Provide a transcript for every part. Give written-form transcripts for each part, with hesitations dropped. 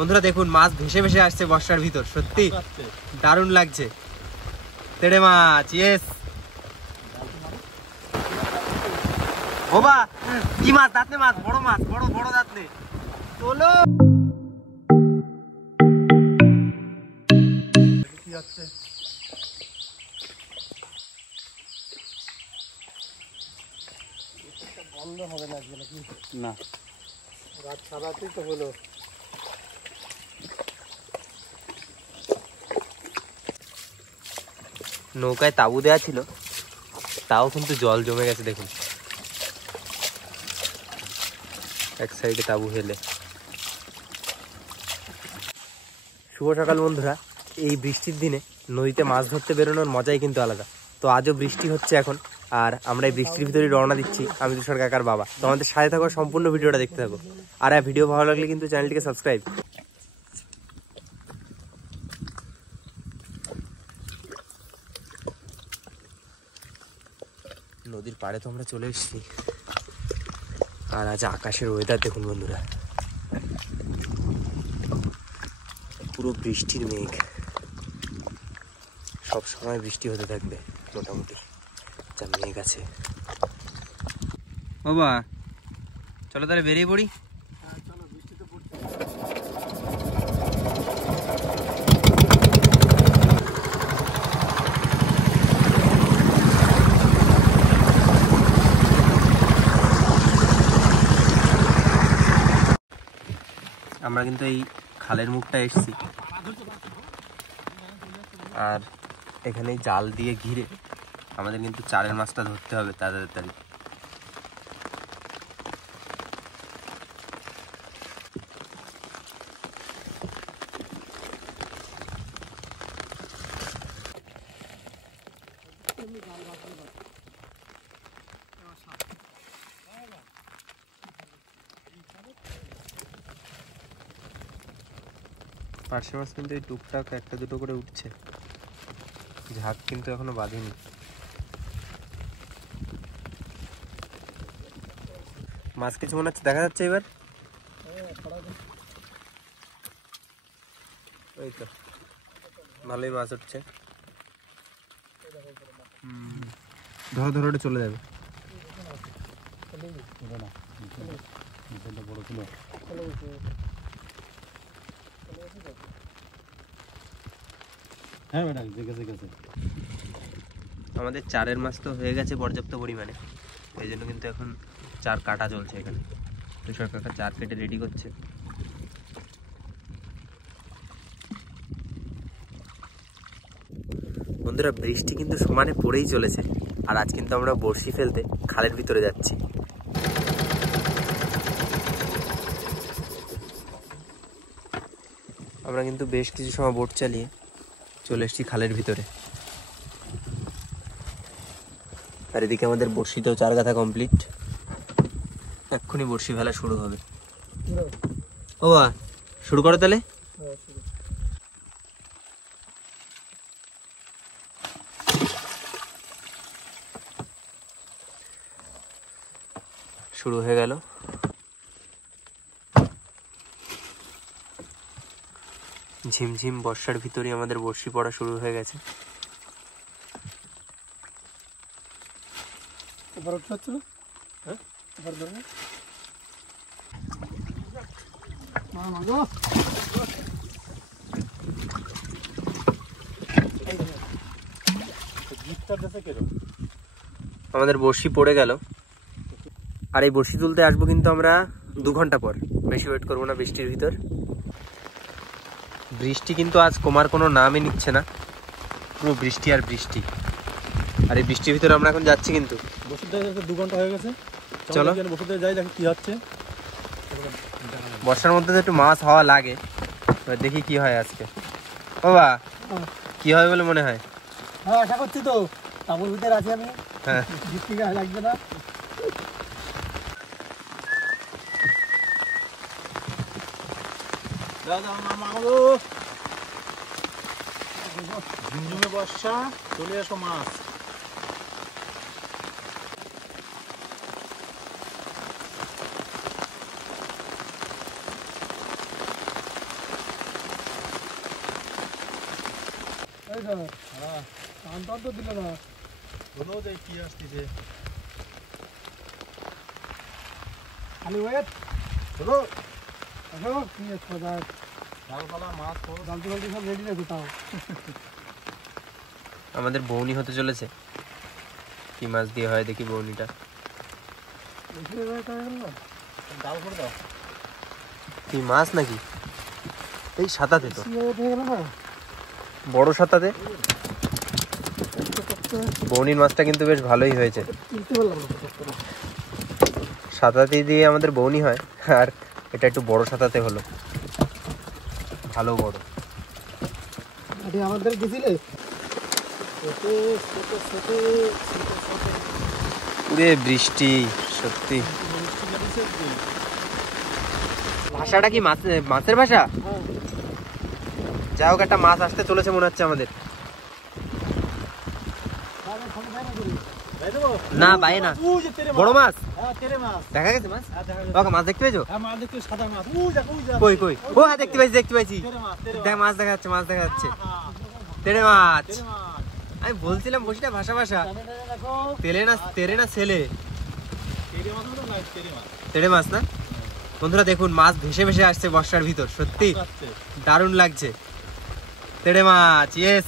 বন্ধুরা দেখুন মাছ ভেসে ভেসে আসছে বর্ষার ভিতর, সত্যি দারুণ লাগছে। তেড়ে মাছ, ইয়েস। বাবা কি মাছ? দাঁতনে মাছ, বড় মাছ, বড় বড় দাঁতনে। চলো কি হচ্ছে বন্ধ হবে না আজকে নাকি? না, রাত ছাড়াতেই তো হলো। নৌকায় তাঁবু দেওয়া ছিল, তাও কিন্তু জল জমে গেছে দেখুন, এক সাইডে তাঁবু হেলে। শুভ সকাল বন্ধুরা। এই বৃষ্টির দিনে নদীতে মাছ ধরতে বেরোনোর মজাই কিন্তু আলাদা। তো আজও বৃষ্টি হচ্ছে এখন, আর আমরা এই বৃষ্টির ভিতরেই রওনা দিচ্ছি, আমি তুষার কাকার বাবা। তো আমাদের সাথে থাকো, সম্পূর্ণ ভিডিওটা দেখতে থাকো। আর ভিডিও ভালো লাগলে কিন্তু চ্যানেলটিকে সাবস্ক্রাইব। নদীর পাড়ে তো আমরা চলে এসেছি, আর আজ আকাশের ওয়েদার দেখুন বন্ধুরা, পুরো বৃষ্টির মেঘ। সব সময় বৃষ্টি হতে থাকবে মোটামুটি, যা মেঘ আছে। বাবা চলো তাহলে বেরিয়ে পড়ি। আমরা কিন্তু এই খালের মুখটা এসেছি, আর এখানে জাল দিয়ে ঘিরে আমাদের কিন্তু চারের মাছটা ধরতে হবে তাড়াতাড়ি। পার্শে মাছ কিন্তু এই টুকটাক একটা দুটো করে উঠছে, ঝাঁক কিন্তু এখনো বাঁধেনি। মাছ কিছু মনে হচ্ছে দেখা যাচ্ছে এবার, ওই তো ভালোই মাছ উঠছে। ধরো ধরো চলে যাবে। হ্যাঁ ম্যাডাম, গেছে। আমাদের চারের মাছ তো হয়ে গেছে পর্যাপ্ত পরিমাণে, এই জন্য কিন্তু এখন চার কাটা চলছে এখানে। তুষার কাকা চার কেটে রেডি করছে। বন্ধুরা বৃষ্টি কিন্তু সমানে পড়েই চলেছে, আর আজ কিন্তু আমরা বড়শি ফেলতে খালের ভিতরে যাচ্ছি। আমরা কিন্তু বেশ কিছু সময় বোট চালিয়ে চলে এসেছি খালের ভিতরে, আর এদিকে আমাদের বড়শিতেও চার গাথা কমপ্লিট। এক্ষুনি বড়শি ফেলা শুরু হবে। ও বা শুরু করো তাহলে। শুরু হয়ে গেল। ঝিমঝিম বর্ষার ভিতরে আমাদের বড়শি পড়া শুরু হয়ে গেছে। আমাদের বড়শি পড়ে গেল, আর এই বড়শি তুলতে আসবো কিন্তু আমরা 2 ঘন্টা পর, বেশি ওয়েট করবো না বৃষ্টির ভিতর। বৃষ্টি কিন্তু আজ কমার কোনো নামই নিচ্ছে না, পুরো বৃষ্টি আর বৃষ্টি। আর এই বৃষ্টির ভিতরে আমরা এখন যাচ্ছি কিন্তু। বসুতে 2 ঘন্টা হয়ে গেছে, চলো বসুতে যাই, দেখি কি হচ্ছে। বর্ষার মধ্যে তো একটু মাছ হওয়া লাগে, দেখি কি হয় আজকে। বাবা কি হয় বলে মনে হয়? হ্যাঁ আশা করছি তো, তাবুর ভিতরে আছি আমি। হ্যাঁ বৃষ্টি গায়ে লাগবে না। ঝুমঝুমে বর্ষা, চলে আসো মাছ। হ্যাঁ আন্তর তো দিল না বলো যে কি আসছে খালি ওয়েট চলো আসো কি আছে দাদা ডালপালা মাছ তো ডালপালা সব রেডি রাখো তাও আমাদের বউনি হতে চলেছে। কি মাছ দিয়ে হয় দেখি বউনিটা। ডাল করে দাও কি মাছ নাকি? এই সাতাতে তো বড় সাতাতে বউনির মাছটা কিন্তু বেশ ভালোই হয়েছে। সাতাতে দিয়ে আমাদের বউনি হয়, আর এটা একটু বড় সাতাতে হলো, ভালো বড়। আমাদের গেছিলে পুরে বৃষ্টি সত্যি। ভাষাটা কি মাছের ভাষা? যাই হোক, একটা মাছ আসতে চলেছে মনে হচ্ছে আমাদের। না ভাই না, বড় মাছ দেখা গেছে। মাছ মাছ দেখতে পেয়েছো? কই কই? ও হ্যাঁ দেখতে পাইছি। দেখ মাছ দেখা যাচ্ছে, মাছ দেখা যাচ্ছে। তেড়ে মাছ। আমি বলছিলাম বসিটা ভাষা তেরে না ছেলে। তেড়ে মাছ না বন্ধুরা, দেখুন মাছ ভেসে ভেসে আসছে বর্ষার ভিতর, সত্যি দারুণ লাগছে। তেড়ে মাছ, ইয়েস,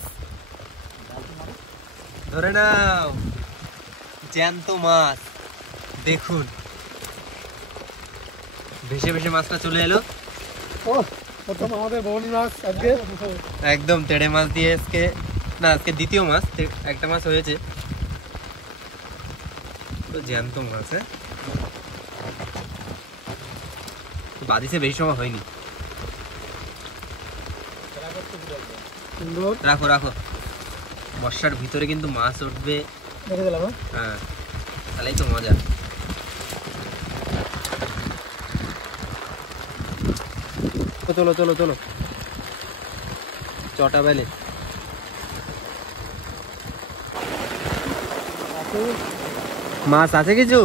ধরে নাও জ্যান্ত মাছ। দেখুন ভেসে ভেসে মাছটা চলে এলো। আমাদের বউনি মাছ আজকে একদম তেড়ে মাছ দিয়ে আজকে দ্বিতীয় মাছ, একটা মাছ হয়েছে তো জ্যান্ত মাছ। হ্যাঁ বাদিসে বেশি সময় হয়নি। রাখো রাখো, বর্ষার ভিতরে কিন্তু মাছ উঠবে। হ্যাঁ তাহলেই তো মজা। চলো চলো চলো, চটা বেলে মাছ আছে কিছু।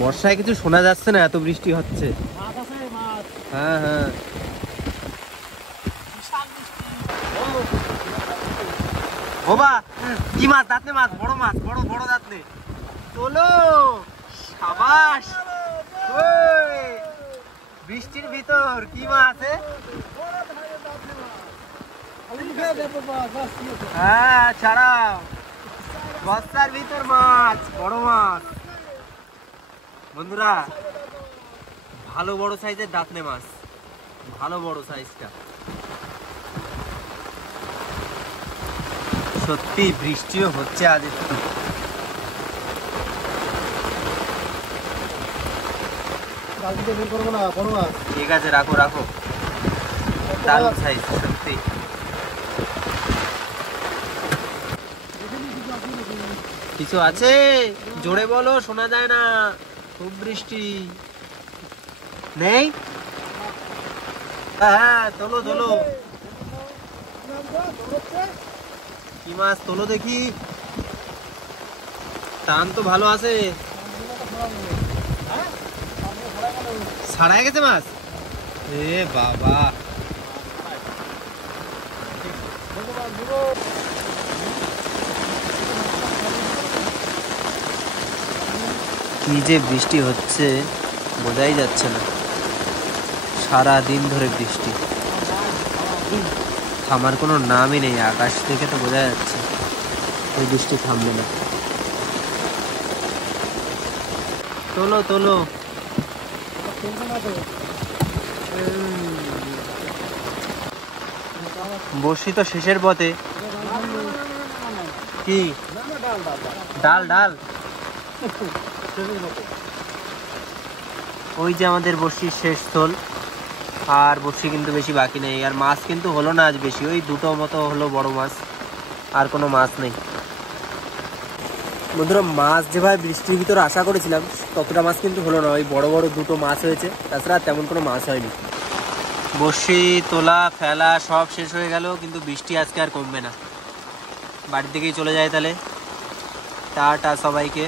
বর্ষায় কিছু শোনা যাচ্ছে না, এত বৃষ্টি হচ্ছে। হ্যাঁ হ্যাঁ, বাবা কি মাছ? দাঁতনে মাছ, বড় মাছ, বড় বড় দাঁতনে। চলো সাবাস। বৃষ্টির ভিতর কি মাছ? হ্যাঁ ছাড়াও, বর্ষার ভিতর মাছ, বড় মাছ। বন্ধুরা ভালো বড় সাইজের দাঁতনে মাছ, ভালো বড় সাইজটা। সত্যি বৃষ্টিও হচ্ছে আজ একটু। ঠিক আছে, রাখো রাখো, দারুণ সাইজ সত্যি। কিছু আছে জোরে বলো, শোনা যায় না, খুব বৃষ্টি। নেই? হ্যাঁ তোলো তোলো, কি মাছ তোলো দেখি। টান তো ভালো আছে। ছাড়াই গেছে মাছ? এ বাবা, কি যে বৃষ্টি হচ্ছে বোঝাই যাচ্ছে না। সারা দিন ধরে বৃষ্টি, থামার কোনো নামই নেই। আকাশ থেকে তো বোঝা যাচ্ছে ওই বৃষ্টি থামবে না। তোলো তোলো, বসি তো শেষের পথে। কি ডাল? ডাল ওই যে আমাদের বর্ষির শেষ স্থল, আর বর্ষি কিন্তু বেশি বাকি নেই। আর মাছ কিন্তু হলো না আজ বেশি, ওই দুটো মতো হলো বড় মাছ, আর কোনো মাছ নেই। বন্ধুরা মাছ যেভাবে বৃষ্টির ভিতরে আশা করেছিলাম ততটা মাছ কিন্তু হলো না, ওই বড় বড় দুটো মাছ হয়েছে, তাছাড়া তেমন কোনো মাছ হয়নি। বর্ষি তোলা ফেলা সব শেষ হয়ে গেল, কিন্তু বৃষ্টি আজকে আর কমবে না। বাড়ির দিকেই চলে যায় তাহলে। টাটা সবাইকে।